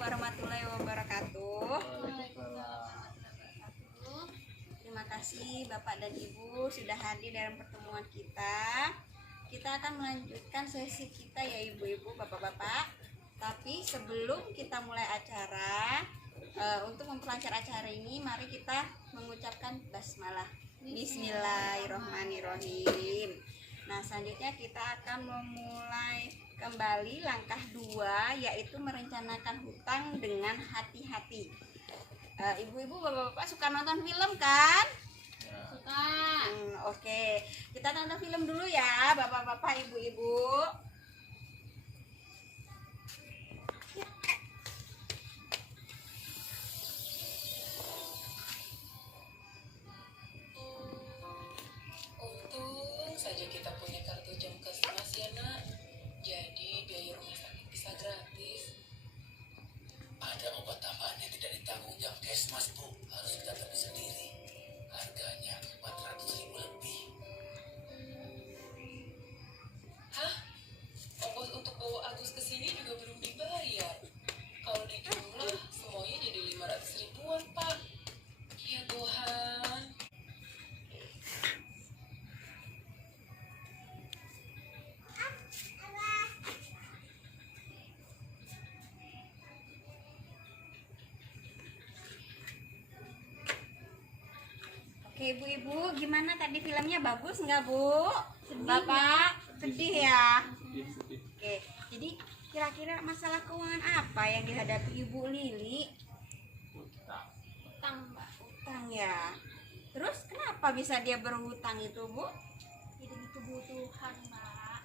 warahmatullahi wabarakatuh. Terima kasih Bapak dan Ibu sudah hadir dalam pertemuan kita. Kita akan melanjutkan sesi kita ya Ibu-ibu, Bapak-bapak. Tapi sebelum kita mulai acara, untuk memperlancar acara ini, mari kita mengucapkan basmalah. Bismillahirrohmanirrohim. Nah, selanjutnya kita akan memulai kembali langkah 2, yaitu merencanakan hutang dengan hati-hati. Ibu-ibu, bapak-bapak suka nonton film kan? Suka. Oke. Kita nonton film dulu ya, bapak-bapak, ibu-ibu. Untung saja kita punya kartu jam Kesmas ya nak. Jadi biaya rumah sakit bisa gratis. Ada obat tambahan yang tidak ditanggung jam Kesmas, Bu. Harus kita beli sendiri. Harganya 400.000 lebih. Hah? Ongkos untuk bawa Agus ke sini juga belum dibayar. Kalau dijumlah semuanya jadi 500 ribuan, Pak. Ya Tuhan. Oke ibu-ibu, gimana tadi filmnya, bagus nggak Bu? Bapak sedih ya? Oke, jadi kira-kira masalah keuangan apa yang dihadapi Ibu Lili? Utang Mbak. Utang ya. Terus kenapa bisa dia berhutang itu Bu? Jadi kebutuhan Mbak.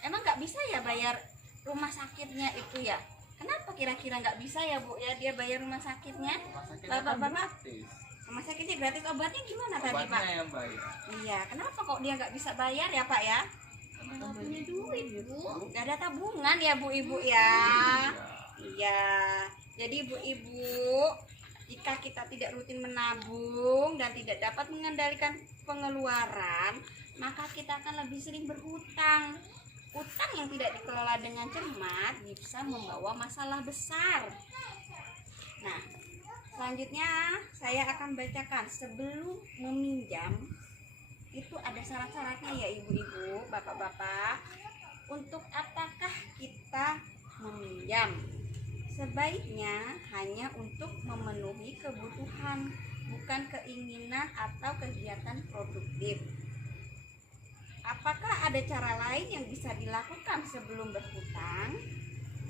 Emang nggak bisa ya bayar rumah sakitnya itu ya? Kenapa kira-kira nggak bisa ya Bu ya dia bayar rumah sakitnya? Bapak-bapak, rumah sakitnya gratis, obatnya gimana tadi Pak? Obatnya yang bayar. Iya, kenapa kok dia nggak bisa bayar ya Pak ya? Nggak punya duit, Bu. Nggak ada tabungan ya Bu Ibu ya? Iya, jadi ibu-ibu, jika kita tidak rutin menabung dan tidak dapat mengendalikan pengeluaran, maka kita akan lebih sering berhutang. Utang yang tidak dikelola dengan cermat bisa membawa masalah besar. Nah, selanjutnya saya akan bacakan sebelum meminjam itu ada syarat-syaratnya ya ibu-ibu, bapak-bapak. Untuk apakah kita meminjam? Sebaiknya hanya untuk memenuhi kebutuhan, bukan keinginan atau kegiatan produktif. Apakah ada cara lain yang bisa dilakukan sebelum berhutang?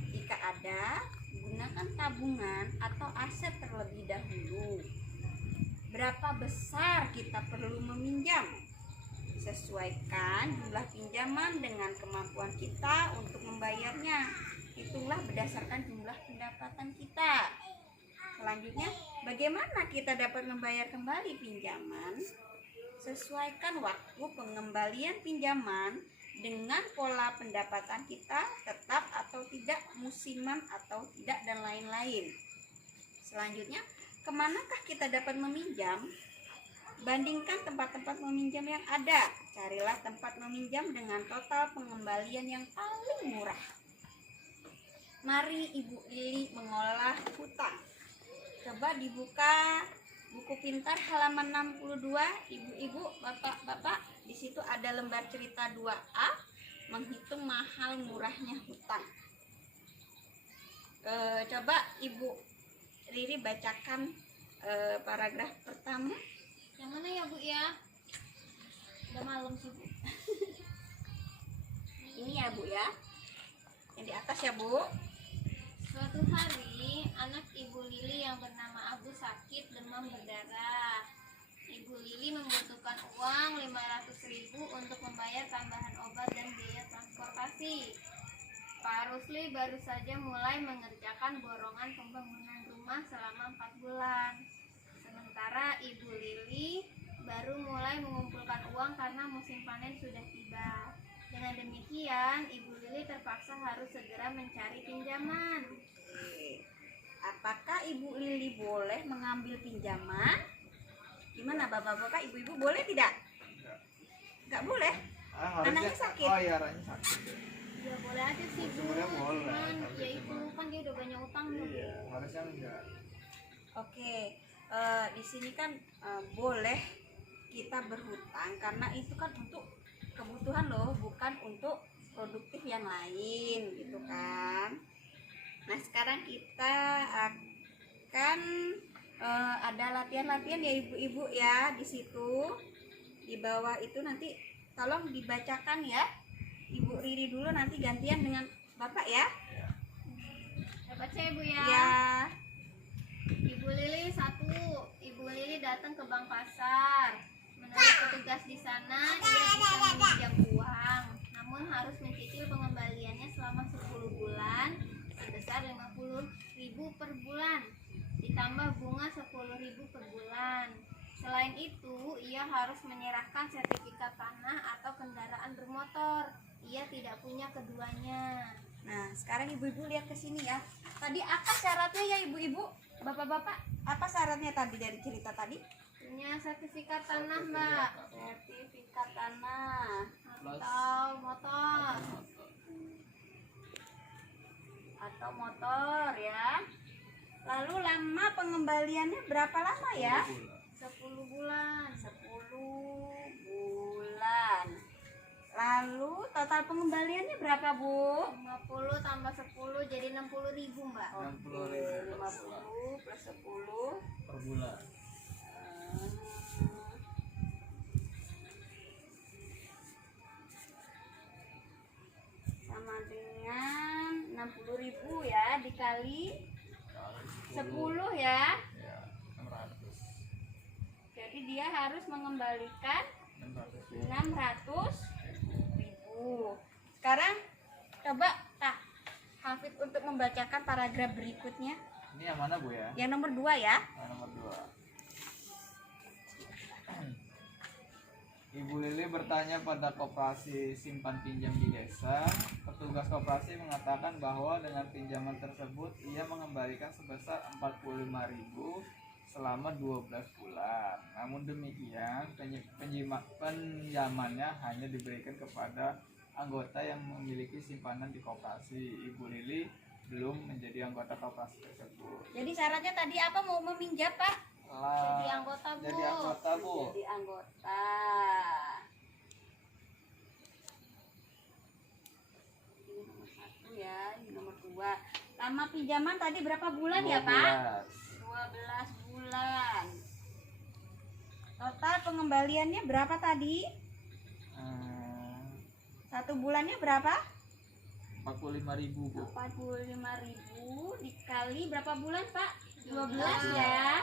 Jika ada, gunakan tabungan atau aset terlebih dahulu. Berapa besar kita perlu meminjam? Sesuaikan jumlah pinjaman dengan kemampuan kita untuk membayarnya. Hitunglah berdasarkan jumlah pendapatan kita. Selanjutnya, bagaimana kita dapat membayar kembali pinjaman? Sesuaikan waktu pengembalian pinjaman dengan pola pendapatan kita, tetap atau tidak, musiman atau tidak, dan lain-lain. Selanjutnya, kemanakah kita dapat meminjam? Bandingkan tempat-tempat meminjam yang ada. Carilah tempat meminjam dengan total pengembalian yang paling murah. Mari Ibu Lili mengolah hutang. Coba dibuka buku pintar halaman 62, ibu-ibu, bapak-bapak. Di situ ada lembar cerita 2A, menghitung mahal murahnya hutang. Coba Ibu Riri bacakan paragraf pertama. Yang mana ya Bu ya? Udah malam sih Bu. Ini ya Bu ya, yang di atas ya Bu. Suatu hari anak Ibu Lili yang bernama Agus sakit demam berdarah. Ibu Lili membutuhkan uang 500.000 untuk membayar tambahan obat dan biaya transportasi. Pak Rusli baru saja mulai mengerjakan borongan pembangunan rumah selama 4 bulan. Sementara Ibu Lili baru mulai mengumpulkan uang karena musim panen sudah tiba. Dengan demikian, Ibu Lili terpaksa harus segera mencari pinjaman. Apakah Ibu Lili boleh mengambil pinjaman? Gimana bapak-bapak, ibu-ibu, boleh tidak? Enggak boleh. Anaknya sakit. Oh iya, anaknya sakit. Ya boleh aja sih Bu. Sebenarnya boleh. Cuman ya itu kan dia enggak. Oke, di sini kan boleh kita berhutang karena itu kan untuk kebutuhan loh, bukan untuk produktif yang lain gitu kan. Nah sekarang kita akan ada latihan-latihan ya ibu-ibu ya di situ. Di bawah itu nanti tolong dibacakan ya. Ibu Riri dulu, nanti gantian dengan Bapak ya. Baca ya Bu ya. Ya. Ibu Lili 1. Ibu Lili datang ke bank pasar. Menurut petugas di sana, ia bisa meminjam uang, namun harus mencicil pengembaliannya selama 10 bulan sebesar 50.000 per bulan, ditambah bunga 10.000 per bulan. Selain itu, ia harus menyerahkan sertifikat tanah atau kendaraan bermotor. Ia tidak punya keduanya. Nah, sekarang ibu-ibu lihat ke sini ya. Tadi apa syaratnya ya ibu-ibu? Bapak-bapak, apa syaratnya tadi dari cerita tadi? Punya sertifikat tanah, Mbak, Sertifikat tanah atau motor. atau motor ya. Lalu lama pengembaliannya berapa lama ya? 10 bulan. 10 bulan. Lalu total pengembaliannya berapa, Bu? 50 tambah 10 jadi 60.000, Mbak. 60.000 per bulan. 50 plus 10 Per bulan. sama dengan 60.000 ya, dikali 10 ya. Ya, 600. Jadi dia harus mengembalikan 600.000. Sekarang coba Kak Hafid untuk membacakan paragraf berikutnya. Ini yang mana Bu ya? Yang nomor 2 ya. Nomor 2. Ibu Lili bertanya pada koperasi simpan pinjam di desa. Petugas koperasi mengatakan bahwa dengan pinjaman tersebut ia mengembalikan sebesar 45.000 selama 12 bulan. Namun demikian, pinjamannya hanya diberikan kepada anggota yang memiliki simpanan di koperasi. Ibu Lili belum menjadi anggota koperasi tersebut. Jadi syaratnya tadi apa, mau meminjam Pak? Jadi anggota, Bu. Jadi anggota, Bu. Jadi anggota. Ini nomor 1 ya, ini nomor 2. Lama pinjaman tadi berapa bulan ya Pak? 12 bulan. Total pengembaliannya berapa tadi? 1 bulannya berapa? 45.000 Bu. 45.000 dikali berapa bulan Pak? 12 ya.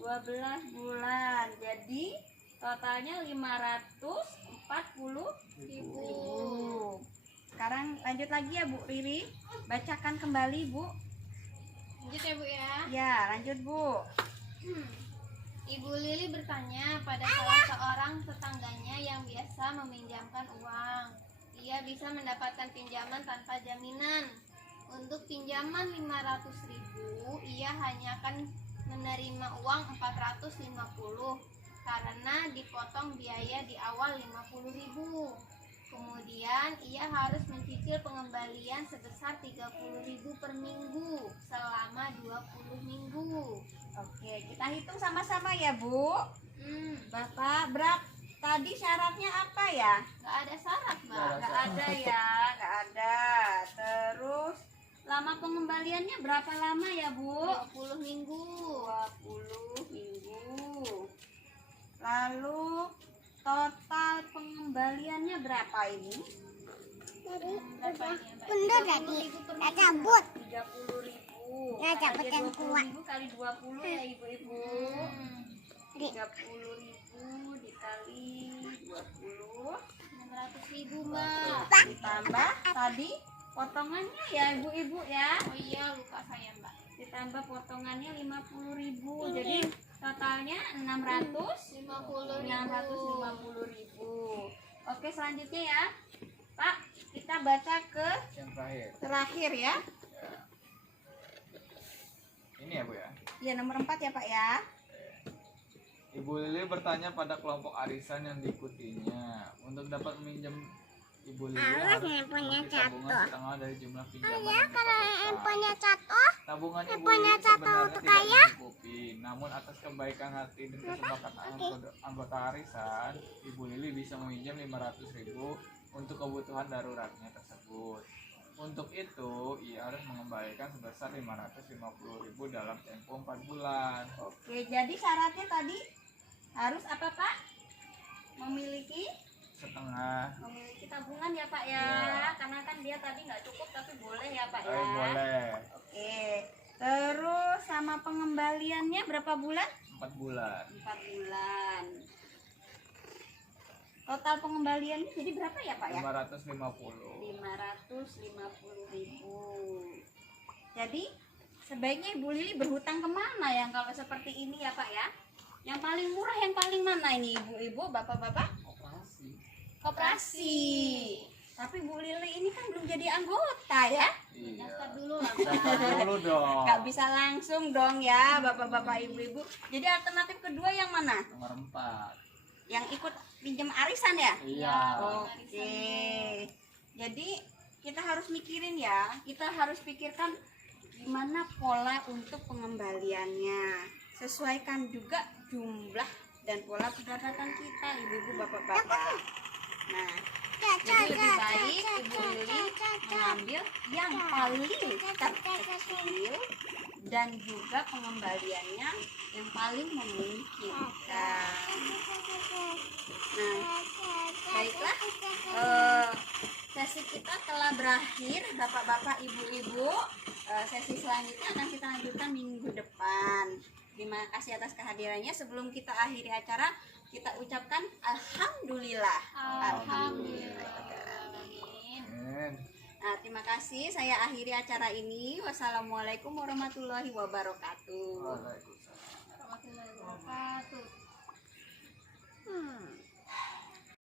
12 bulan. Jadi totalnya 540.000. Sekarang lanjut lagi ya Bu Riri. Bacakan kembali Bu. Lanjut ya, Bu ya. Ya, lanjut Bu. Ibu Lili bertanya pada salah seorang tetangganya yang biasa meminjamkan uang. Ia bisa mendapatkan pinjaman tanpa jaminan. Untuk pinjaman 500.000, ia hanya akan menerima uang 450 karena dipotong biaya di awal 50.000. Kemudian ia harus mencicil pengembalian sebesar 30.000 per minggu selama 20 minggu. Oke, kita hitung sama-sama ya Bu. Bapak, tadi syaratnya apa ya? Gak ada syarat, Mbak. Nggak ada ya, nggak ada. Terus lama pengembaliannya berapa lama ya Bu? 20 minggu. 20 minggu. Lalu total pengembaliannya berapa ini? Berapa ini ya, Mbak? Bener 30.000 tadi. per Nggak minggu. cabut. 30.000. Ya, dapat yang kuat. 20.000 kali 20 ya ibu-ibu. Hmm, 30.000 dikali 20. 600.000, Mbak. Ditambah tadi potongannya ya ibu-ibu ya. Oh iya, lupa saya, Mbak. Ditambah potongannya 50.000. Jadi totalnya 650.000. Oke, selanjutnya ya Pak, kita baca ke Yang terakhir ya. ini ya Bu ya. Ya nomor 4 ya Pak ya. Ibu Lili bertanya pada kelompok arisan yang diikutinya. Untuk dapat meminjam, Ibu Lili harus handphonenya memiliki tabungan jatuh. setengah dari jumlah pinjaman Ya, yang kalau diperlukan. handphonenya jatuh. Tabungan Ibu Lili sebenarnya tidak mencukupi, namun atas kebaikan hati dan kesepakatan anggota arisan, Ibu Lili bisa meminjam 500.000 untuk kebutuhan daruratnya tersebut. Untuk itu, ia harus mengembalikan sebesar 550.000 dalam tempo 4 bulan. Oke, jadi syaratnya tadi harus apa Pak? Memiliki tabungan ya Pak ya, karena kan dia tadi nggak cukup tapi boleh ya Pak ya. Boleh. Oke, terus sama pengembaliannya berapa bulan? 4 bulan. 4 bulan. Total pengembaliannya jadi berapa ya Pak ya? 550. 550.000. Jadi sebaiknya Ibu Lili berhutang kemana yang kalau seperti ini ya Pak ya? Yang paling murah yang paling mana ini ibu-ibu, bapak-bapak? Koperasi. Tapi Bu Lili ini kan belum jadi anggota ya? Iya. Daftar dulu lah. Daftar dulu dong. Gak bisa langsung dong ya bapak-bapak ibu-ibu. Jadi alternatif kedua yang mana? Nomor 4. Yang ikut pinjam arisan ya? Iya. Oke. Jadi kita harus mikirin ya. Kita harus pikirkan gimana pola untuk pengembaliannya. Sesuaikan juga jumlah dan pola pendapatan kita, ibu-ibu, bapak-bapak. Nah, jadi lebih baik Ibu Lili mengambil yang paling terkecil dan juga pengembaliannya yang paling memungkinkan. Nah, baiklah, sesi kita telah berakhir, bapak-bapak, ibu-ibu. Sesi selanjutnya akan kita lanjutkan minggu depan. Terima kasih atas kehadirannya. Sebelum kita akhiri acara, kita ucapkan alhamdulillah. Alhamdulillah. Amin. Nah, terima kasih. Saya akhiri acara ini. Wassalamualaikum warahmatullahi wabarakatuh. Waalaikumsalam.